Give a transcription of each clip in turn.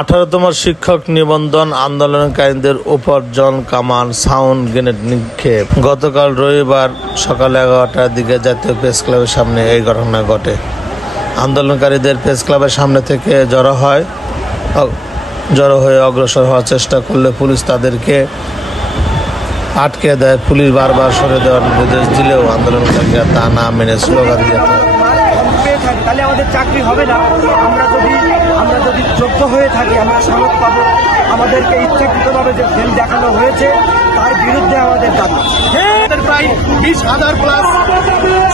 18তম শিক্ষক নিবন্ধন আন্দোলনকারীদের উপর জন কামান সাউন্ড গ্রেনেড নিক্ষেপ। গতকাল রবিবার সকাল 11টার দিকে জাতীয় প্রেস ক্লাবের সামনে এই ঘটনা ঘটে। আন্দোলনকারীদের প্রেস ক্লাবের সামনে থেকে জড়ো হয়ে অগ্রসর হওয়ার চেষ্টা করলে পুলিশ তাদেরকে আটকে দেয়। পুলিশ বারবার সরে দেওয়ার নির্দেশ দিলেও আন্দোলনকারীরা তা না মেনে স্লোগান দিয়ে তাহলে আমাদের চাকরি হবে না। আমরা যদি যোগ্য হয়ে থাকি আমরা সনদ পাবো। আমাদেরকে ইচ্ছাকৃতভাবে যে ফেল দেখানো হয়েছে তার বিরুদ্ধে আমাদের দাবি। প্রায় 20,000 প্লাস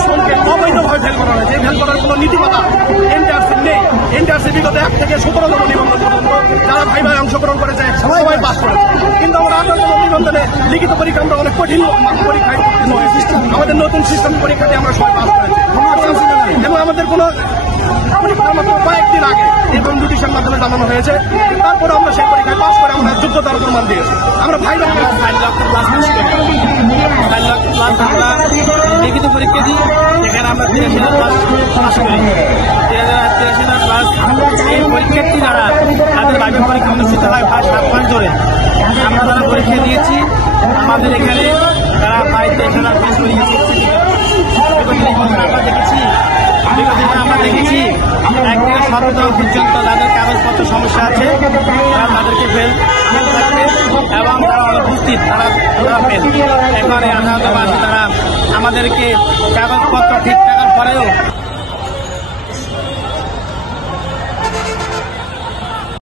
শ্রমকে অবৈধভাবে ফেল করা হয়েছে। ফেল করার কোনো নীতিমালা এনটিআরসি নেই। এনটিআরসি বিগত 1 থেকে 17তম নিবন্ধন পর্যন্ত যারা ভাই অংশগ্রহণ করেছে সবাই পাস করেছে, কিন্তু আমরা 18তম নিবন্ধনে লিখিত পরীক্ষা আমরা অনেক কঠিন পরীক্ষায় উত্তীর্ণ হয়েছি। আমাদের নতুন সিস্টেম পরীক্ষাতে আমরা সবাই পাস করেছি এবং আমাদের কোনো পরীক্ষা মাত্র কয়েকদিন আগে এই কম্পিটিশন মাধ্যমে জানানো হয়েছে। তারপরে আমরা সেই পরীক্ষায় পাস করে আমরা যোগ্যতার প্রমাণ দিয়েছি। আমরা ভাই আমরা লিখিত পরীক্ষা দিই, সেখানে আমরা 83 ক্লাস পাস করি। 83 ক্লাস এই পরীক্ষার্থী যারা তাদের বাইবেল পরীক্ষা অনুষ্ঠিত হয় প্রায় 7 মাস ধরে। আমরা যারা পরীক্ষা দিয়েছি আমাদের এখানে তারা প্রায় 23,000 পাস করে গেছে। আমরা দেখেছি 1 থেকে 17 পর্যন্ত যাদের কাগজপত্র সমস্যা আছে তারা তাদেরকে ফেল থাকবে এবং যারা অনুপস্থিত তারা ফেল। এখানে 18 মাসে তারা আমাদেরকে কাগজপত্র ঠিক থাকার পরেও